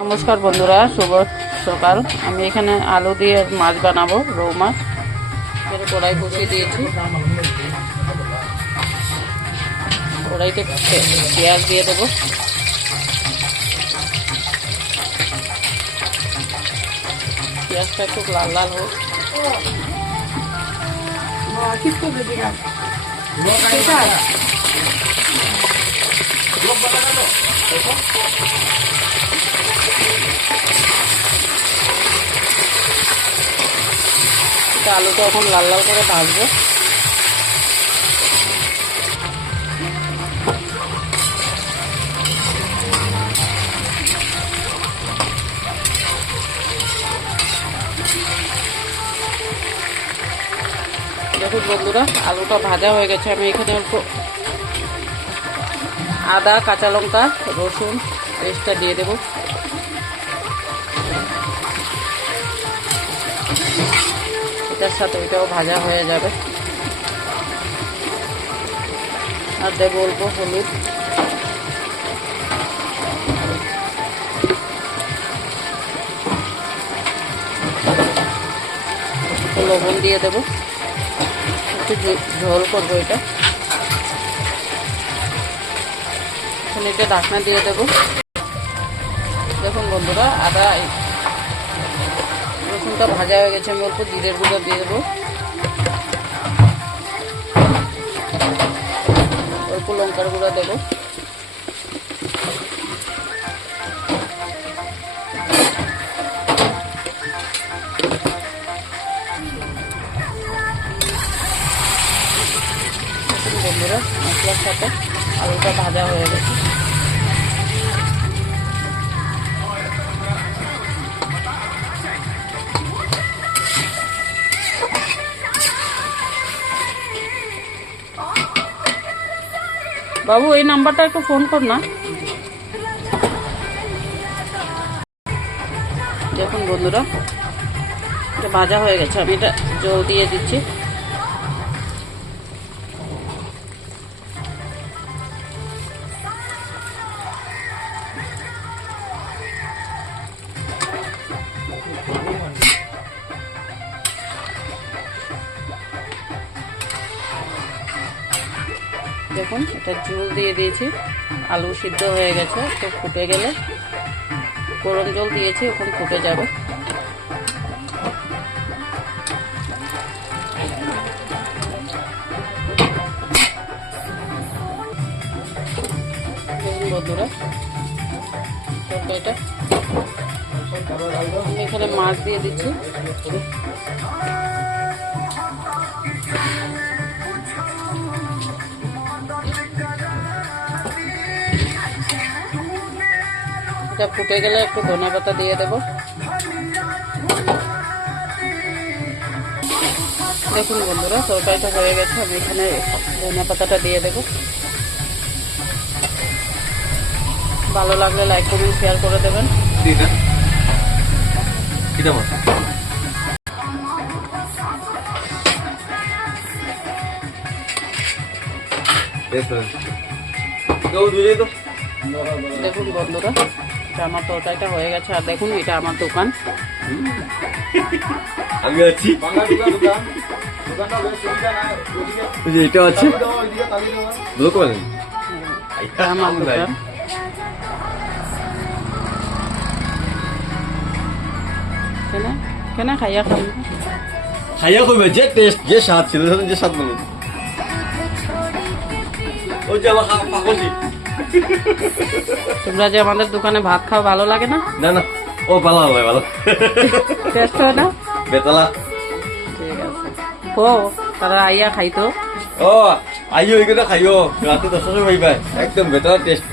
নমস্কার বন্ধুরা, শুভ সকাল। আমি এখানে আলু দিয়ে মাছ বানাবো, রৌ মাছ। কড়াই বসিয়ে দিয়েছি। কড়াইতে পেঁয়াজ দিয়ে দেবো। পেঁয়াজটা একটু লাল লাল হোক। আলুটা এখন লাল লাল করে ভাজবো। দেখুন বন্ধুরা, আলুটা ভাজা হয়ে গেছে। আমি এখানে অল্প আদা, কাঁচা লঙ্কা, রসুন পেস্টটা দিয়ে দেবো। এটার সাথে এটাও ভাজা হয়ে যাবে। আর দেবো অল্প হলুদ, লবণ দিয়ে দেবো। একটু ঝোল করবো এটা। এখন এটা ঢাকনা দিয়ে দেবো। দেখুন বন্ধুরা, আদা রসুনটা ভাজা হয়ে গেছে। আমি অল্প জিরের গুঁড়ো দিয়ে দেবো, অল্প লঙ্কার গুঁড়ো দেবো। বন্ধুরা, মশলার সাথে আলুটা ভাজা হয়ে গেছে। বাবু, এই নাম্বারটা একটু ফোন কর না। দেখুন বন্ধুরা, এটা ভাজা হয়ে গেছে। আমি এটা জল দিয়ে দিচ্ছি। দেখুন, এটা ঝোল দিয়ে দিয়েছি। আলু সিদ্ধ হয়ে গেছে। তো ফুটে গেলে গরম জল দিয়েছি, এখন ফুটে যাবে। দেখুন বন্ধুরা, তরকারিটা আমি এখানে মাছ দিয়ে দিচ্ছি। এটা ফুটে গেলে একটু ধনে পাতা দিয়ে দেবো। দেখুন বন্ধুরা, তরকারিটা হয়ে গেছে। আমি এখানে ধনে পাতাটা দিয়ে দেবো। ভালো লাগলে লাইক কমেন্ট শেয়ার করে দেবেন। দেখুন বন্ধুরা, আমার তরকারিটা হয়ে গেছে। আর দেখুন, এটা আমার দোকান। আমি আছি, এটা আছে আমার দোকান। কেন খাইয়া খাই খাইয়া কইবে যে টেস্ট, যে স্বাদ ছিল, যে স্বাদ বলুন। ওই যে আমার পাগলজি, তোমরা যে আমাদের দোকানে ভাত খাও, ভালো লাগে না? না না, ও ভালো হয়, ভালো টেস্ট হয় না? বেতলা। ঠিক আছে, ও তারা আইয়া খাইতো। ও আইও, এগুলো খাইও রাতে 10টার সময় পাইবা, একদম বেতলা টেস্ট।